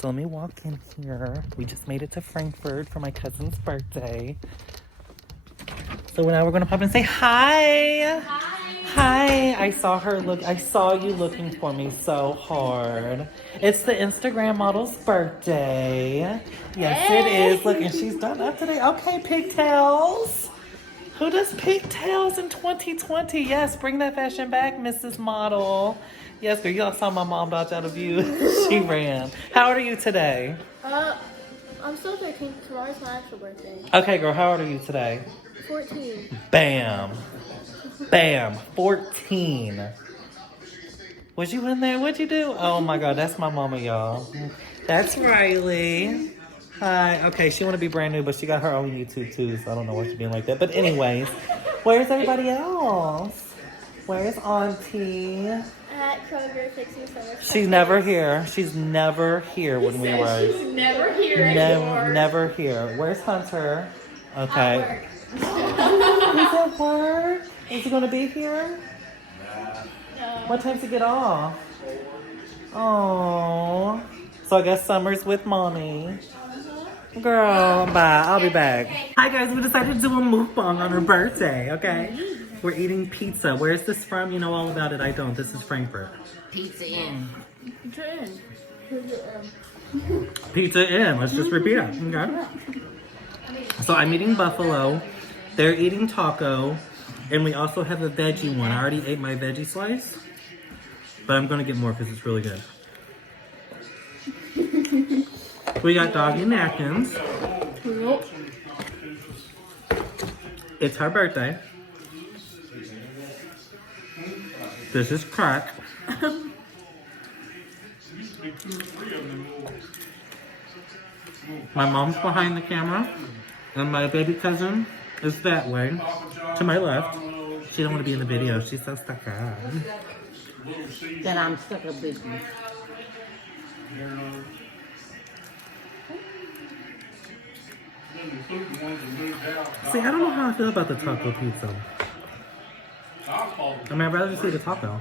So let me walk in here. We just made it to Frankfurt for my cousin's birthday. So now we're gonna pop in and say hi. Hi. I saw you looking for me so hard. It's the Instagram model's birthday. Yes, it is. Look, and she's done up today. Okay, pigtails. Who does pigtails in 2020? Yes, bring that fashion back, Mrs. Model. Yes, girl, y'all saw my mom dodge out of you. She ran. How old are you today? I'm still 13. Tomorrow's my actual birthday. Okay, girl, how old are you today? 14. Bam. Bam. 14. Was you in there? What'd you do? Oh my God, that's my mama, y'all. That's Riley. Hi. Okay, she want to be brand new, but she got her own YouTube too, so I don't know why she's being like that. But anyways, where's everybody else? Where's Auntie? At Kroger fixing summer. She's never here. She's never here when we ride. She's never here anymore. Never here. Where's Hunter? Okay. He's at work. Is he gonna be here? No. What time's he get off? Oh. So I guess Summer's with mommy. Girl, bye. I'll be back. Hi guys, we decided to do a mukbang on her birthday, okay? We're eating pizza. Where is this from? You know all about it. I don't. This is Frankfurt. Pizza Inn. Pizza Inn. Let's just repeat it. Okay. So I'm eating buffalo. They're eating taco. And we also have a veggie one. I already ate my veggie slice. But I'm going to get more because it's really good. We got doggy napkins. It's her birthday. This is crack. My mom's behind the camera. And my baby cousin is that way. To my left. She don't want to be in the video. She's so stuck up. Then I'm stuck up business. See, I don't know how I feel about the taco pizza. I mean, I'd rather just eat a taco.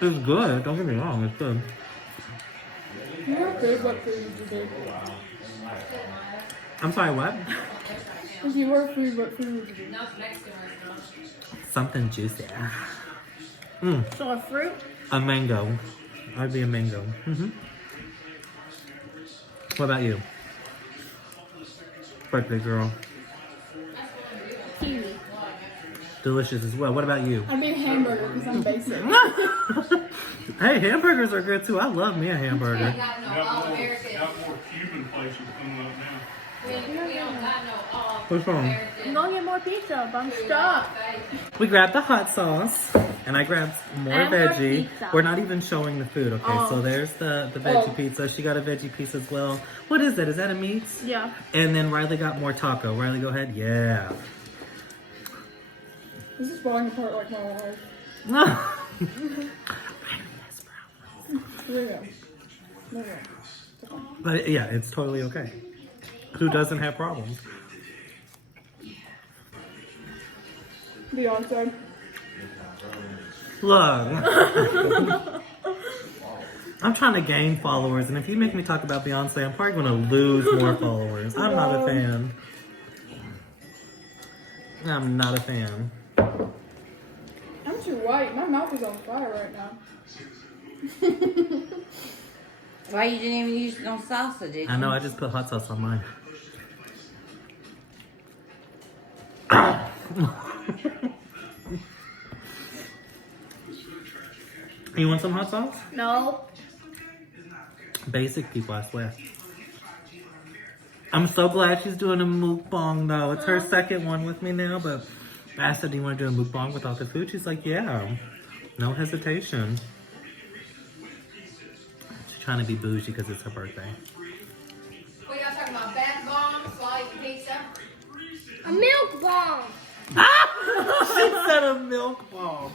It's good. Don't get me wrong. It's good. I'm sorry, what? If you were food, what food would you do? Something juicy. So a fruit? A mango. I'd be a mango. What about you? Birthday girl. Kiwi. Delicious as well. What about you? I'd be a hamburger because I'm basic. Hey, hamburgers are good too. I love me a hamburger. Got more Cuban places coming up now. What's wrong? I'm gonna get more pizza, but I'm stuck. We grabbed the hot sauce, and I grabbed more And more veggie. pizza. We're not even showing the food, okay? So there's the veggie pizza. She got a veggie pizza as well. What is that? Is that a meat? Yeah. And then Riley got more taco. Riley, go ahead. Yeah. This is falling apart like my life. There you go. There you go. But yeah, it's totally okay. Who doesn't have problems? Beyonce. Look. I'm trying to gain followers, and if you make me talk about Beyonce, I'm probably going to lose more followers. I'm not a fan. I'm not a fan. I'm too white. My mouth is on fire right now. Why you didn't even use no salsa, did you? I know, I just put hot sauce on mine. You want some hot sauce? No. Basic people, I swear. I'm so glad she's doing a mukbang though. It's her second one with me now, but I asked her, do you want to do a mukbang without the food? She's like, yeah. No hesitation. She's trying to be bougie because it's her birthday. What y'all talking about? Bath bombs while eating pizza? A milk bomb. She said a milk bomb.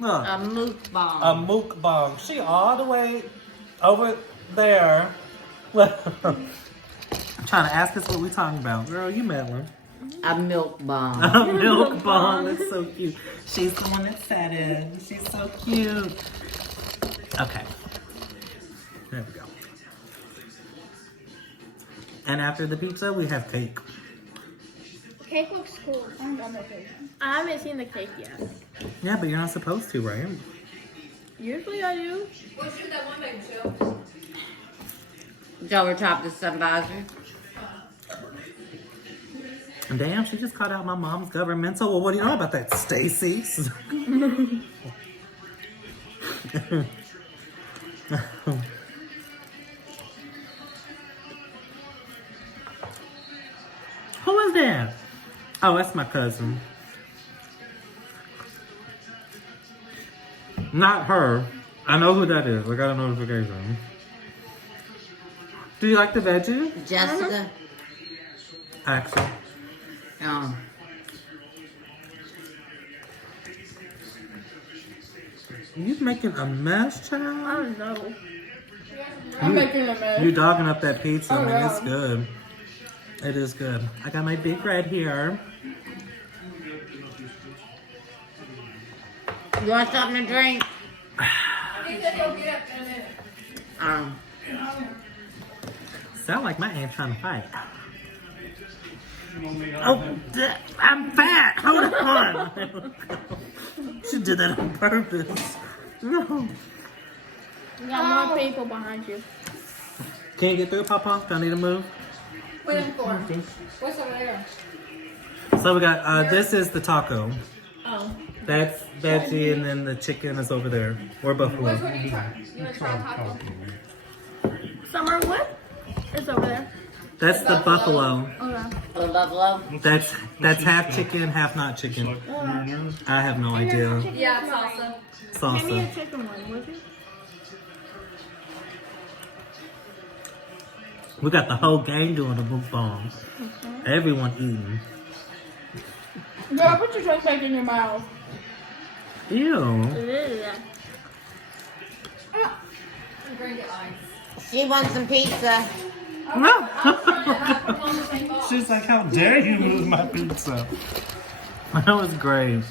Look, A mukbang. a mukbang. She all the way over there. Trying to ask us what we talking about. Girl, you meddling. A milk bomb. A milk bomb. That's so cute. She's the one that said it. She's so cute. Okay. There we go. And after the pizza, we have cake. Cake looks cool. I haven't got my cake. I haven't seen the cake yet. Yeah, but you're not supposed to, right? Usually I do. What's your that one baby show? Joe top the sun visor. Damn, she just called out my mom's governmental. Well, what do you know about that, Stacy? Who is that? Oh, that's my cousin. Not her. I know who that is. I got a notification. Do you like the veggie? Jessica. Axel. Oh. You making a mess, I child? don't know. I'm making a mess. You dogging up that pizza, Oh, man. yeah. It's good. It is good. I got my big red here. You want something to drink? He said he'll get up in a minute. Sound like my aunt trying to fight. Oh, I'm fat. Hold on. She did that on purpose. No. You got more people behind you. Can you get through, Papa? Do I need to move? What in for? What's over there? So we got, this is the taco. Oh. That's veggie, and then the chicken is over there. Or Which buffalo. one you try? You want to try taco? Summer, what? It's over there. That's the buffalo. Okay. Little buffalo. That's half chicken, half not chicken. I have no idea. Yeah, salsa. Give me a Salsa. chicken one, would you? We got the whole gang doing the mukbang. Everyone eating. Girl, put your toast back in your mouth. Ew. Yeah. I'm going to get ice. She wants some pizza. She's like, how dare you move my pizza? That was great.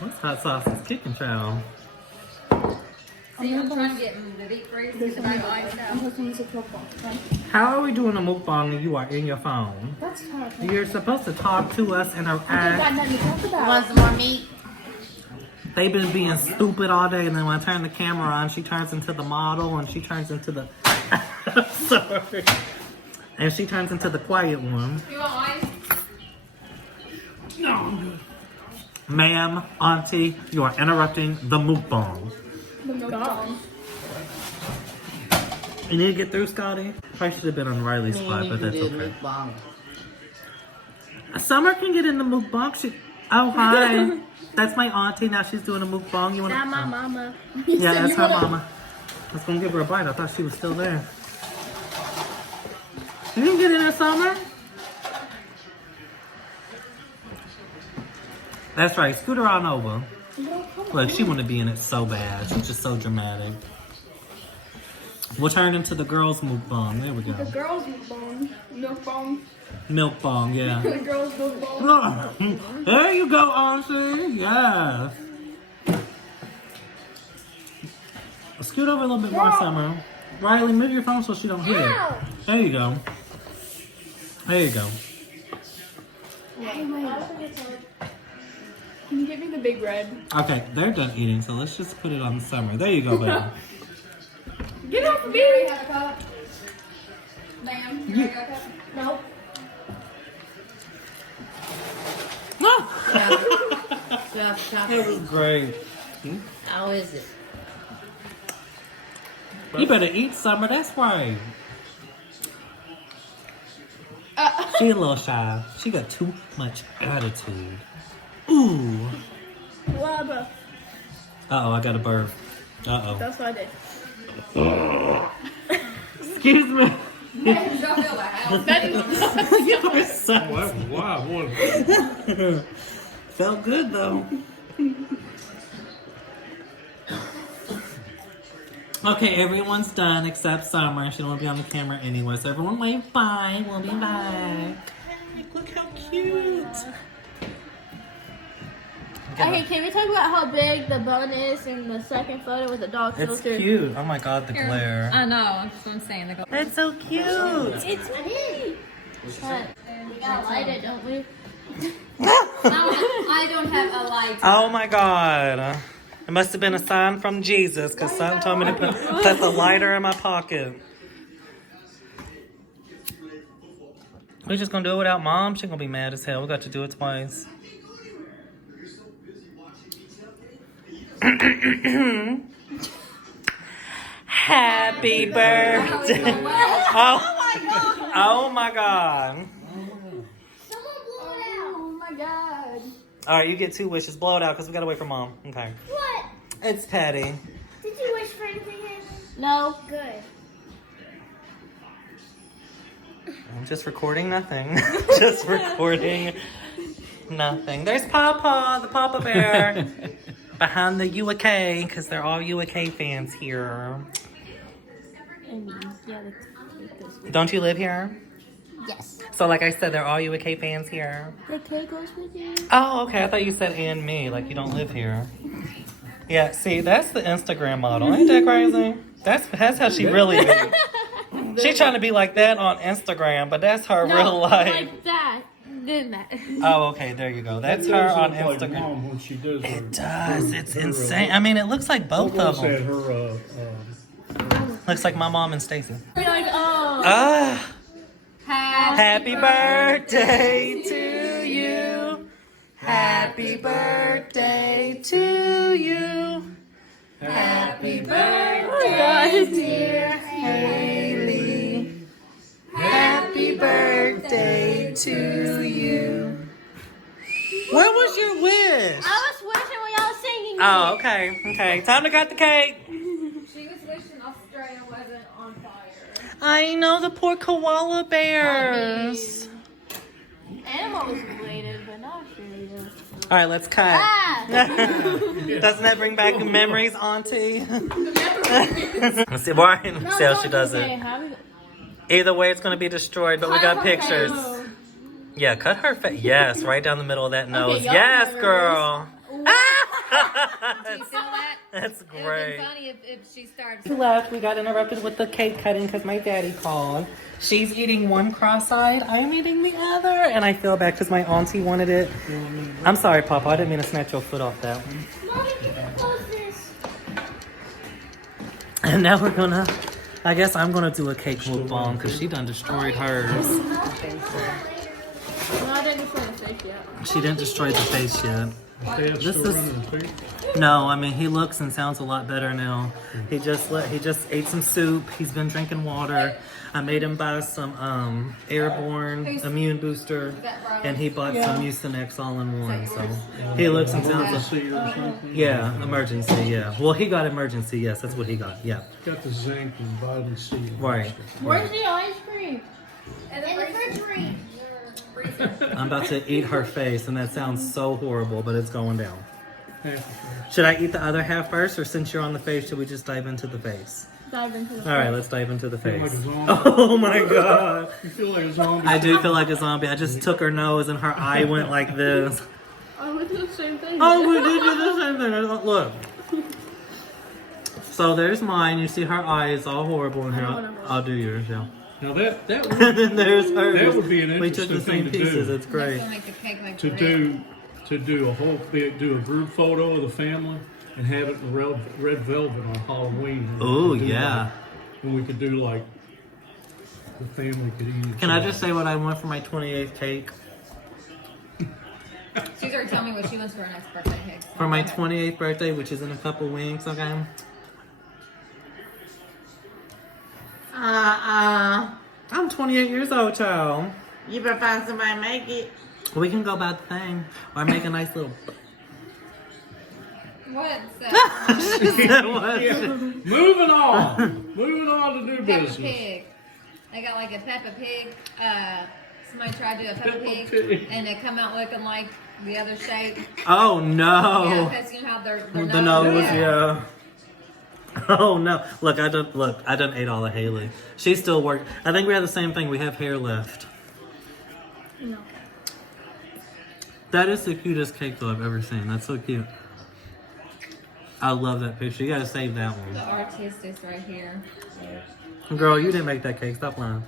What's hot sauce is kicking, child? See, I'm trying to get the deep freeze. Get the bag of ice I'm now. putting this up. How are we doing a mukbang and you are in your phone? That's tough. You're supposed to talk to us and I got interact. nothing to talk You about. want some more meat? They've been being stupid all day, and then when I turn the camera on, she turns into the model, and she turns into the... Sorry. And she turns into the quiet one. You want ice? Ma'am, auntie, you are interrupting the mukbang. The milk bong. You need to get through, Scotty? Probably should have been on Riley's spot, but that's okay. Mukbang. Summer can get in the mukbang. Oh, hi. That's my auntie. Now she's doing a mukbang. You want Not my mama. Yeah, that's her mama. I was going to give her a bite. I thought she was still there. You didn't get in there, Summer? That's right. Scoot her on over. Look, she want to be in it so bad. She's just so dramatic. We'll turn into the girls' mukbang. There we go. The girls' milk bong. Milk bong. Milk bong, yeah. The girls' milk bong. There you go, auntie. Yes. Scoot over a little bit more, Summer. Riley, move your phone so she don't hit it. There you go. There you go. Can you give me the big red? Okay, they're done eating, so let's just put it on Summer. There you go, baby. Get off of Do you me! have a cup? Ma'am, you got a cup? Nope. Stuff, It was great. How is it? You better eat, Summer. That's right. She a little shy. She got too much attitude. Ooh. Lava. Uh-oh, I got a burp. Uh-oh. That's what I did. Excuse me. Y'all feel the house. You are so... Wow, boy. Felt good, though. Okay, everyone's done except Summer. She don't want to be on the camera anyway, so everyone wave bye. We'll be back. Look how cute. Okay, can we talk about how big the bun is in the second photo with the dog It's filter? cute. Oh my god, the glare. I know. That's what I'm saying. They go, It's so cute. It's big. But we gotta light it, don't we? I don't have a light. Oh my god. It must have been a sign from Jesus because something told me to put the lighter in my pocket. We just gonna do it without mom? She gonna be mad as hell. We got to do it twice. Happy birthday. Oh my god. Oh my god. All right, you get 2 wishes. Blow it out because we gotta wait for mom. Okay. What? It's Patty. Did you wish for anything, No. Good. I'm just recording nothing. Just recording nothing. There's Papa, the Papa Bear, behind the UAK because they're all UAK fans here. Don't you live here? Yes. So like I said, they're all UAK fans here. The cake goes with you. Oh, okay. I thought you said and me, like you don't live here. Yeah, see, that's the Instagram model. Ain't that crazy? That's how she really is. She's trying to be like that on Instagram, but that's her real life. Like that. Then that. Oh, okay, there you go. That's her on Instagram. Mom when she does It does. It's insane. I mean, it looks like both of said them. her Looks like my mom and Stacy. We're like, oh. Ah, happy birthday to you. Happy birthday to you. Happy birthday, dear Haley. Happy birthday to you. Where was your wish? I was wishing when y'all was singing. Oh, okay. Okay. Time to cut the cake. She was wishing Australia wasn't on fire. I know the poor koala bears. Animal was related, but not Australia. All right, let's cut. Ah! Doesn't that bring back memories, Auntie? Let's see, Brian. No, See how don't she does say it. how we- Either way, it's going to be destroyed, but we got pictures. Oh. Yeah, cut her face. Yes, right down the middle of that nose. y'all Yes, never girl. Do you feel that? That's It would have great. been funny if she started. She left. We got interrupted with the cake cutting because my daddy called. She's eating one cross-eyed. I'm eating the other. And I feel bad because my auntie wanted it. I'm sorry, Papa. I didn't mean to snatch your foot off that one. Mommy, can you close this? And now we're gonna, I guess I'm gonna do a cake mukbang because she done destroyed hers. No, I didn't destroy the face yet. She didn't destroy the face yet. Dad's This still is- running his feet. No, I mean he looks and sounds a lot better now. He just ate some soup. He's been drinking water. I made him buy some airborne immune booster, and he bought some Mucinex all in one. So he looks and sounds. See or something. Yeah, emergency. Yeah. Well, he got emergency. Yes, that's what he got. Yeah. Got the zinc and vitamin C. and Right. stuff. Where's the ice cream? In the refrigerator. I'm about to eat her face, and that sounds so horrible, but it's going down. Half the face. Should I eat the other half first, or since you're on the face, should we just dive into the face? Dive into the All right, let's dive into the Feel like face. a zombie. Oh my god. You feel like a zombie. I do feel like a zombie. I just took her nose and her eye went like this. Oh, we did the same thing. Oh, we did do the same thing. Look. So there's mine. You see her eye is all horrible in here. I'll do yours, yeah. Now that And then there's hers. That would be an We took the interesting same thing to pieces. do. It's great. Let's make the cake like to real. do a whole do a group photo of the family and have it in red velvet on Halloween. Oh, We could do yeah. like- and we could do like the family could eat. Can I just say what I want for my 28th cake? She's already told me what she wants for her next birthday cake. For my 28th birthday, which is in a couple weeks, okay? I'm 28 years old, child. You better find somebody to make it. We can go by the thing. Or make a nice little... What's that? Moving on. Moving on to new Peppa business. Pig. They got like a Peppa Pig. Somebody tried to do a Peppa Peppa Pig, Pig. and it come out looking like the other shape. Oh, Yeah, no. because you know how their The nose, yeah. Oh, no. Look, I done ate all of Haley. She still worked. I think we have the same thing. We have hair left. No. That is the cutest cake though I've ever seen. That's so cute. I love that picture. You gotta save that The one. artist right here. Girl, you didn't make that cake. Stop lying.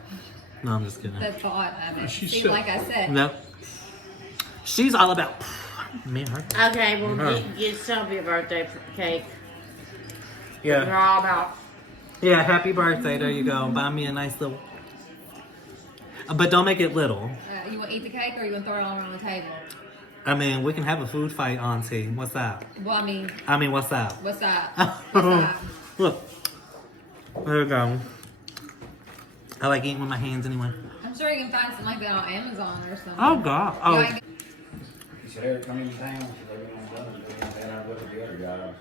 No, I'm just kidding. The thought of it. She See, said- like I said. No. She's all about me and her. Okay, well, No. get some your birthday cake. Yeah. They're all about. Yeah, happy birthday. There you go. Buy me a nice little. But don't make it little. You want to eat the cake or you want to throw it all around the table? I mean, we can have a food fight, Auntie. What's up? Well, What's up? what's up? What's up? Look. There you go. I like eating with my hands anyway. I'm sure you can find something like that on Amazon or something. Oh, God. Oh. Yeah, He said, Eric, come in town. So they went on done. And I looked at the other guy.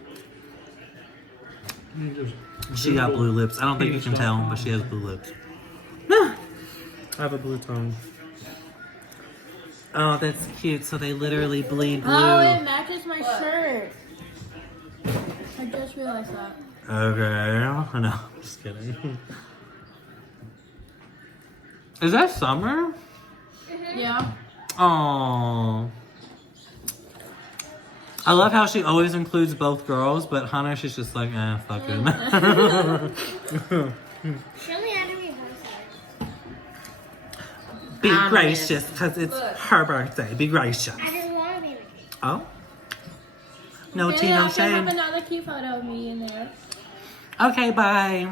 You just She got Google blue lips. I don't think you can tell, penis.com. but she has blue lips. I have a blue tongue. Oh, that's cute. So they literally bleed blue. Oh, it matches my shirt. I just realized that. Okay. No, just kidding. Is that Summer? Yeah. Oh. I love how she always includes both girls, but Hunter, she's just like, fuck it. Show me how to be Be I'm gracious, because it's her birthday. Be gracious. I didn't want to be. Oh? No Okay, tea, no I can have shade. another cute photo of me in there. Okay, bye.